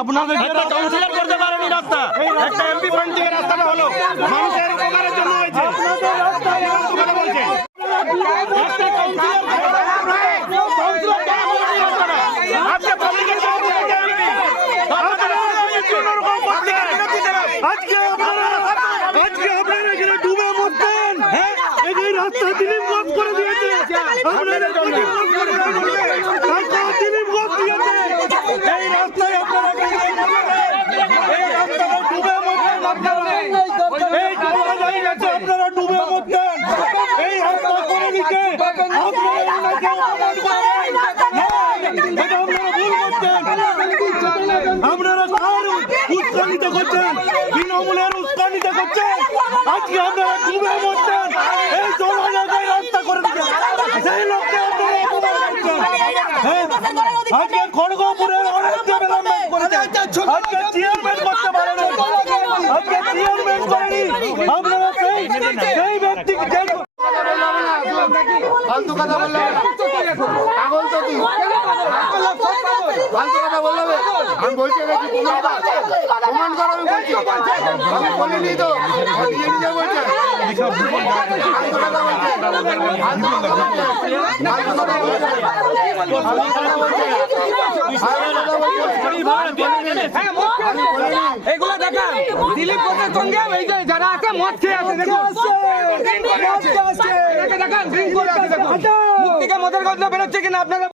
আপনাদের কাউন্সিলর করতে পারেনি রাস্তা, একটা এমপি ফান্ড থেকে রাস্তাটা হলো মানুষের উপকারের জন্য হয়েছে। আজকে আপনারা এখানে ডুবে মরতেন, এই রাস্তা দিলীপ বন্ধ করে দিয়েছে। আপনারা দিলীপ বন্ধ দিয়েছে এই রাস্তায়, আপনারা এই রাস্তাটা ডুবে মরতেন, আপনারা ডুবে মরতেন এই রাস্তা করে দিতে। আপনারা কার উস্কানিতে করছেন? তৃণমূলের উস্কানিতে করছেন। আজকে আপনারা ডুবে মরছেন এই 16 জায়গায় রাস্তা করে দিচ্ছেন, সেই লোককে আপনারা অপমান করছেন। আজকে খড়গপুরের অনেক ডেভেলপমেন্ট করেছেন, আজকে চেয়ারম্যান করতে পারেন, আজকে চেয়ারম্যান করেনি। আপনারা সেই ব্যক্তিকে ফালতু কথা বললে পাগল তো কি ফালতু কথা বললে আমি বলছি নাকি প্রমাণ করো, আমি বলছি আমি বলিনি তো, নিজে নিজে বলছে ফালতু কথা বলছে, এগুলো দেখা দিলীপ ঘোষের সঙ্গে যারা আছে মদ খেয়ে আছে, দেখুন মুখ থেকে মদের গন্ধ বেরোচ্ছে কিনা আপনারা